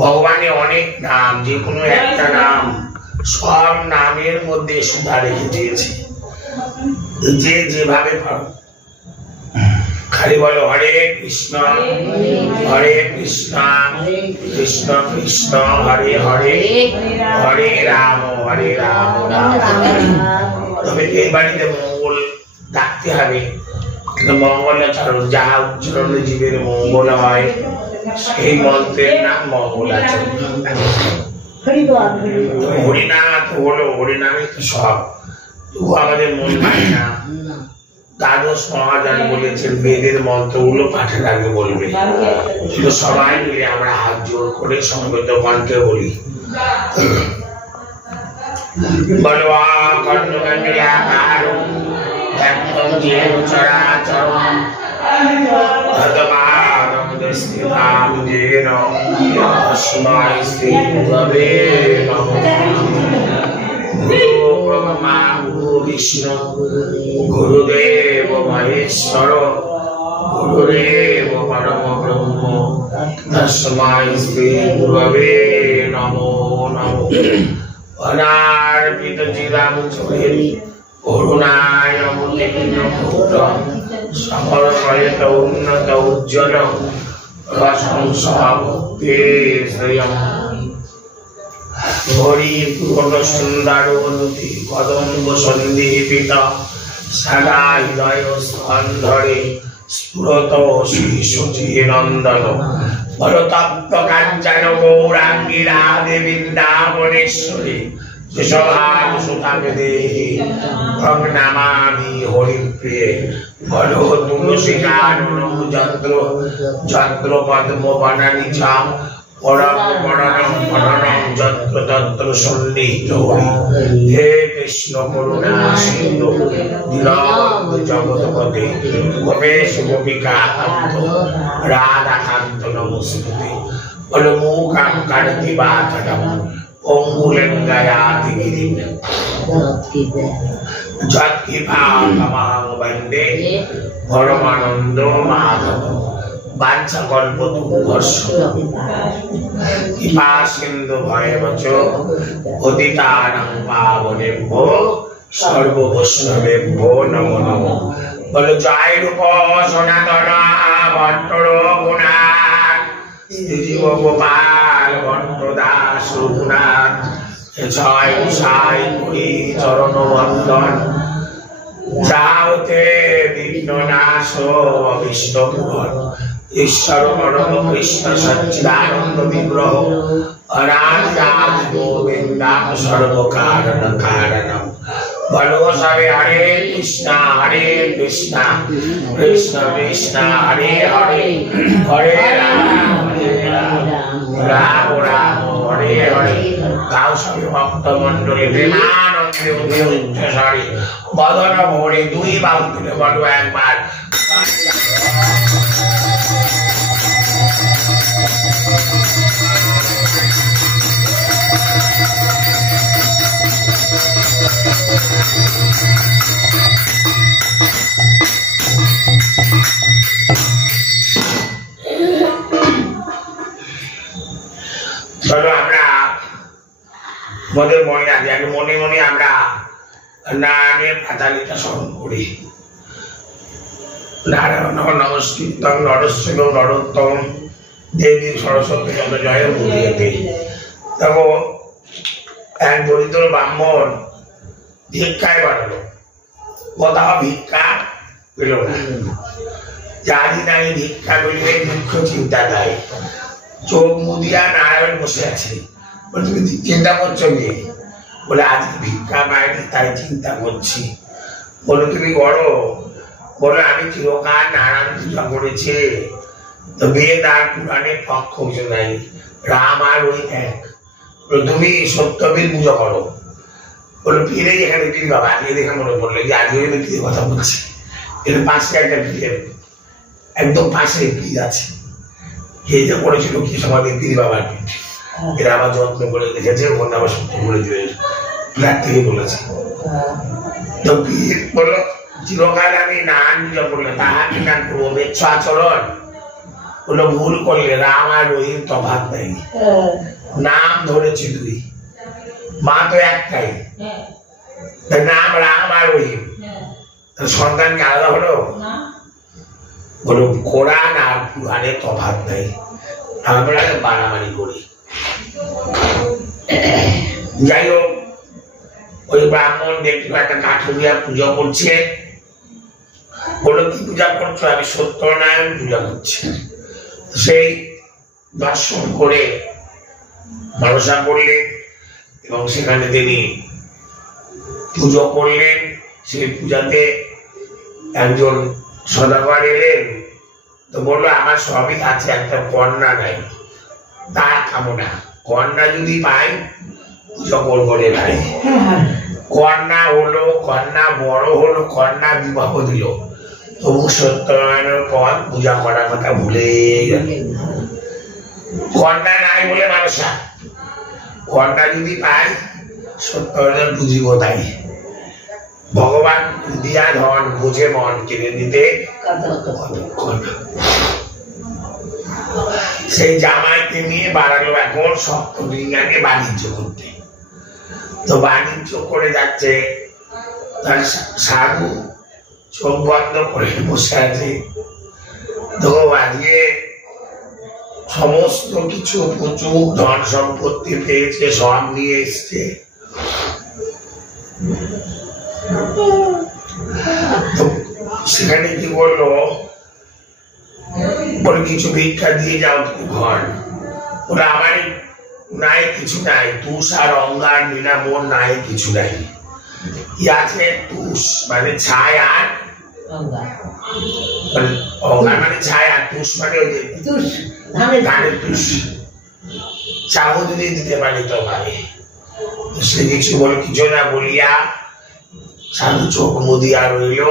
ভগবানের অনেক নাম, যে কোনো একটা নাম, সব নামের মধ্যে সুধা রেখে দিয়েছে। যে যেভাবে পারো খালি বলো হরে কৃষ্ণ কৃষ্ণ কৃষ্ণ হরে হরে, হরে রাম রাম রাম। তবে এই বাড়িতে মঙ্গল ডাকতে হবে, মঙ্গলাচরণ, যাহা উচ্চারণে জীবের মঙ্গল হয় সেই মন্ত্রের নাম মঙ্গলাচরণ। হরিনাম হলো, হরিনামই তো সব, তবু আমাদের মন মানে না। দ্বাদশ মহাজন বলেছেন বেদের মন্ত্রগুলো পাঠের আগে বলবে। শুধু সবাই মিলে আমরা হাত জোর করে সমবেত কণ্ঠে বলি। বলবা কর্ণমণ্ডলাকারং ব্যক্তং যেন চরাচরং তদপাদং দৃষ্টিতাং যেন তস্मै শ্রী গুরবে নমঃ। গুরু ব্রহ্মা গুরু বিষ্ণু গুরুদেব মহেশ্বর গুরুদেব পরম ব্রহ্ম তস্मै শ্রী গুরবে নমো নমঃ। অনার্পিত চিরাঞ্জলি করুণায় অমূল্যহীন পুত্রং সমর্পয়ত উন্নত উজ্জ্বল রসং সভক্তে শ্রেয়ং। হরি পূর্ণ সুন্দর অনুতি কদম্ব সন্দীপিত সদা হৃদয় স্কন্ধরে স্ফুরত শ্রী সচি নন্দন। বলতপ্ত কাঞ্চন গৌরাঙ্গী রাধে বৃন্দাবনেশ্বরী যশোভান সুতাকে দেহি প্রণমামি হরিপ্রিয়ে। বলো তুলসী কানন যন্ত্র যন্ত্র পদ্ম বনানি ছাম পরম পরণম পরণম যন্ত্র তন্ত্র সন্নিহিত হরি। হে কৃষ্ণ করুণা সিন্ধু দীনবন্ধু জগৎপতে গোপেশ গোপিকা কান্ত রাধাকান্ত নমস্তুতে। বলো মূকাং কারতি বাচনম অঙ্গুলিঙ্গয়াতি গিরিম যৎকৃপাতমাং বন্দে পরমানন্দ মাধবম। বাঞ্ছা কল্পতরুভ্যশ্চ কৃপা সিন্ধু ভয়বচ পতিতানাং পাবনেভ্যো সর্ববৈষ্ণবেভ্যো নমো নমঃ। বলো জয় রূপ সনাতন ভট্ট রঘুনাথ শ্রীজীব গোপাল ভট্ট দাস রঘুনাথ। জয় সাই করি চরণ বন্দন যাওতে বিঘ্ন নাশ অভীষ্ট পূরণ। ঈশ্বর পরম কৃষ্ণ সচ্চিদানন্দ বিগ্রহ অনাদি গোবিন্দাম সর্বকারণ কারণম। বলো সবে হরে কৃষ্ণ কৃষ্ণ কৃষ্ণ হরে হরে, হরে রাম রাম রাম হরে হরে। গাও সবে ভক্ত মন্ডলী প্রেমানন্দে উচ্চস্বরে বদন ভরে দুই বাহু তুলে বলো একবার। চলো আমরা আমাদের মনে আগে আগে মনে মনে আমরা নারায়ণের পাতালিকা স্মরণ করি। নারায়ণ নমস্কৃত্যং নরস্যৈব নরোত্তমম দেবী সরস্বতী যত জয় মুদীয়তে। তখন এক দরিদ্র ব্রাহ্মণ ভিক্ষায় বাড়ালো, কোথাও ভিক্ষা পেল না। জানি নাই ভিক্ষা পেলে দুঃখ চিন্তা দেয়। চোখ মুদিয়া নারায়ণ বসে আছে। বলে তুমি চিন্তা করছো কি? বলে আজকে ভিক্ষা পাইনি তাই চিন্তা করছি। বলো তুমি করো? বলে আমি চিরকাল নারায়ণ পূজা করেছি, তো বেদ আর পুরাণের পক্ষ কিছু নাই, রাম আর ওই এক। তুমি সত্যবীর পুজো করো। বলে পীরে এখানে পীর বাবা আজকে দেখে মনে পড়লো যে আজকে ওই পীরের কথা বলছি। এর পাশে একটা পীরের একদম পাশে পীর আছে, কে যে করেছিল কি সমাধি পীর বাবার পীর। এরা আবার যত্ন করে দেখেছে, ওখানে আবার সত্য বলে দিয়ে ফ্ল্যাট থেকে বলেছে। তো পীর বললো চিরকাল আমি নারায়ণ পূজা করলে তাহা কি নাম করবো? বেচ্ছ আচরণ ওগুলো ভুল করলে রাম আর রহিম তফাৎ নেই, নাম ধরেছি তুই, মা তো একটাই, নাম রাম আর রহিম, সন্তান কি আলাদা হলো? বলো কোরআন আর কুরআনে তফাৎ নেই, আমরা বাড়াবাড়ি করি। যাই হোক, ওই ব্রাহ্মণ দেখলো একটা কাঠুরিয়া পুজো করছে, বললো কি পূজা করছো? আমি সত্যনারায়ণ পূজা করছি। সেই দর্শন করে ভরসা করলেন এবং সেখানে তিনি পুজো করলেন। সেই পূজাতে একজন সদাগর এলেন, তো বললো আমার সবই আছে, একটা কন্যা নাই, তা খাবো না, কন্যা যদি পাই পুজো করবো রে ভাই। কন্যা হলো, কন্যা বড় হলো, কন্যা বিবাহ দিল, তবু সত্যনারায়ণের পর পূজা করার কথা ভুলে গেল। কন্যা নাই বলে মানুষা, কন্যা যদি পাই সত্যনারায়ণ পুজিব। তাই ভগবান দিয়া ধন বুঝে মন কিনে দিতে সেই জামাইকে নিয়ে বাড়ালো এখন সপ্তলিঙ্গাকে বাণিজ্য করতে। তো বাণিজ্য করে যাচ্ছে, তার সাধু চোখ বন্ধ করে বসে আছে। তো আজকে সমস্ত কিছু প্রচুর ধন সম্পত্তি পেয়েছে, সব নিয়ে এসছে। তো সেখানে কি বললো, বলে কিছু ভিক্ষা দিয়ে যাও তুমি ঘর। ওরা আমার নাই, কিছু নাই, তুষ আর অঙ্গার নিরামন নাই, কিছু নাই। কি আছে? তুষ মানে ছায় আর অঙ্গার মানে ছায় আর তুষ মানে ওই ধানের তুষ। চাও যদি দিতে পারি তো ভাই। সে কিছু বলে কিছু না বলিয়া সাধু চোখ মুদিয়া রইল।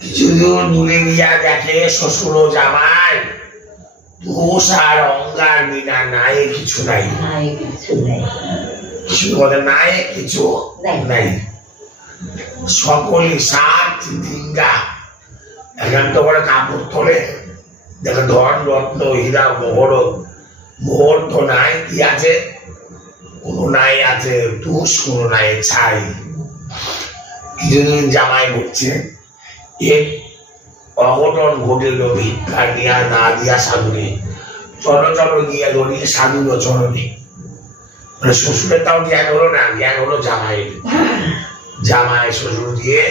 কিছুদিন দূরে গিয়া দেখে শ্বশুর জামাই তুষ আর অঙ্গার বিনা নাই, কিছু নাই, কিছু বলে নাই, কিছু নাই। সকলে সাত ডিঙ্গা একান্ত করে কাপড় তোলে, দেখে ধন রত্ন হীরা মোহর, মোহর তো নাই, কি আছে? কোনো নাই আছে তুষ, কোনো নাই ছাই। কিছুদিন জামাই ঘুরছে, এর অঘটন ঘটিল, ভিক্ষা দিয়া না দিয়া সাধুরে চলো চলো গিয়া ধরিয়ে সাধুর চরণে। মানে শ্বশুরের তাও জ্ঞান হলো না, জ্ঞান হলো জামাই। জামাই শ্বশুর দিয়ে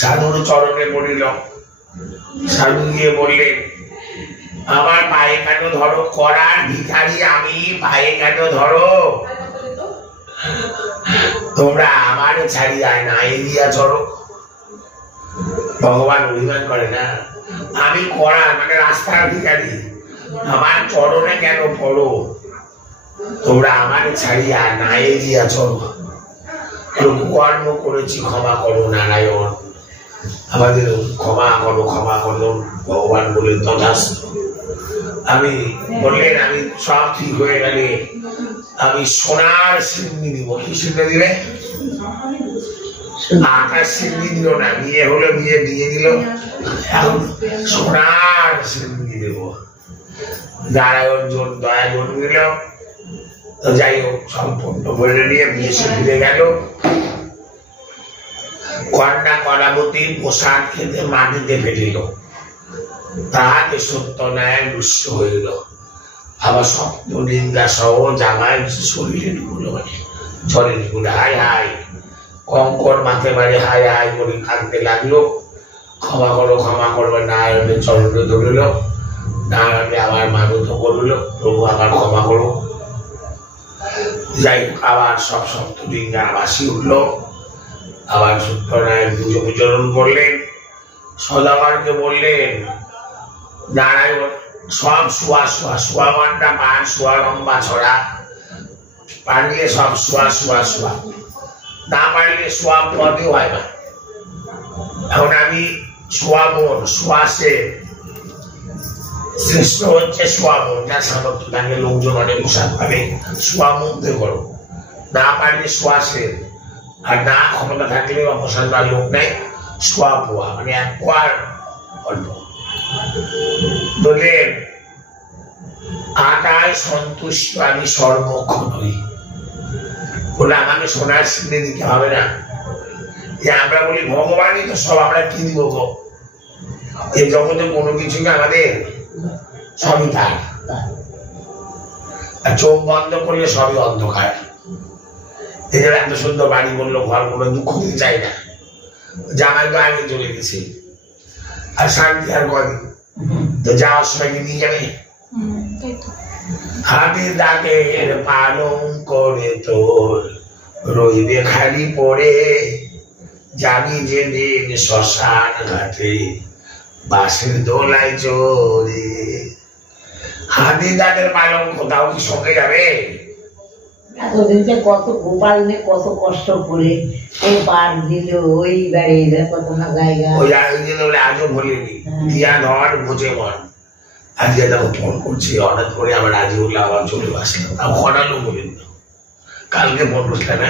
সাধুর চরণে পড়িল। সাধু গিয়ে বললেন, আমার পায়ে কেন ধরো? করার ভিখারি আমি, পায়ে কেন ধরো? তোমরা আমার ছাড়িয়া নাই দিয়া চলো। ভগবান অভিমান করে না, আমি করার মানে রাস্তার ভিখারি, আমার চরণে কেন পড়ো? তোমরা আমার ছাড়িয়া নাই দিয়া চলো। কর্ম করেছি, ক্ষমা করো নারায়ণ, আমাদের ক্ষমা করো, ক্ষমা করো। ভগবান বলে তথাস্তু। আমি বললেন, আমি সব ঠিক হয়ে গেলে আমি সোনার সিন্নি দিব। কি সিন্নি দিলে? আকাশ সিন্নি দিল না, বিয়ে হলো, বিয়ে দিয়ে দিল, এখন সোনার সিন্নি দেব। নারায়ণ দয়া জন্মিল। যাই হোক, সম্পূর্ণ বলে নিয়ে বিয়ে ফিরে গেল। কন্যা কলাবতী প্রসাদ খেতে মাটিতে ফেলিল, তাহাতে সত্যনারায়ণ রুষ্ট হইল। আবার সপ্তলিঙ্গা সহ জামাই শরীরে ঢুকলো, মানে জলে ঢুকলো। হাই হাই কঙ্কর মাথে মারে হাই হাই করে কাঁদতে লাগলো। ক্ষমা করো, ক্ষমা করবে। নারায়ণের চরণে ধরিল, নারায়ণে আবার মানত করল, প্রভু আবার ক্ষমা করো। যাই হোক, আবার সব সপ্তলিঙ্গা বাসি উঠল। আবার সত্যনারায়ণ পুজো বিচরণ করলেন। সদাগরকে বললেন, নারায়ণ সব শোয়া শোয়া, শোয়া মানটা পান, শোয়া লম্বা ছড়া, পারলে সব শোয়া শোয়া শোয়া, না পারলে শোয়া পদে হয় না। এখন আমি শোয়া মন, শোয়াশে শ্রেষ্ঠ হচ্ছে শোয়া মন। যার সামর্থ্য থাকে, লোকজন অনেক প্রসাদ পাবে, শোয়া মধ্যে করো। না পারলে শোয়াশে, আর না ক্ষমতা থাকলে অপসারবার লোক নেই, শোয়া পোয়া, মানে এক পোয়ার অল্প। বললেন আটায় সন্তুষ্ট আমি সর্বক্ষ নই। বলে আমাকে সোনার সিঁড়ে দিতে হবে না, যে আমরা বলি ভগবানই তো সব, আমরা কি দিব গো? এই জগতে কোনো কিছুকে আমাদের সবই তার, আর চোখ বন্ধ করলে সবই অন্ধকার। এই জন্য এত সুন্দর বাড়ি বললো, ঘর কোনো দুঃখ দিতে চাই না, জামাই তো আগে চলে গেছে, আর শান্তি আর কদিন, তো যাওয়ার সময় কি নিয়ে যাবে? হাতি ডাকের পালন করে তোর রইবে খালি পড়ে, জানি যেদিন শ্মশান ঘাটে বাসের দোলায় চড়ে। হাতি ডাকের পালন কোথাও কি সঙ্গে যাবে? এতদিনকে কত গোপাল নিয়ে কত কষ্ট করে এই পার দিল, ওই বাড়ি কত না জায়গা, ওই আয়োজন বলে আজও ভুলিনি, দিয়া ধর বুঝে মন। আজকে দেখো ফোন করছি হঠাৎ করে, আবার আজকে বললে আবার চলে আসলাম, ঘটালো বলেন, কালকে ফোন করতে না।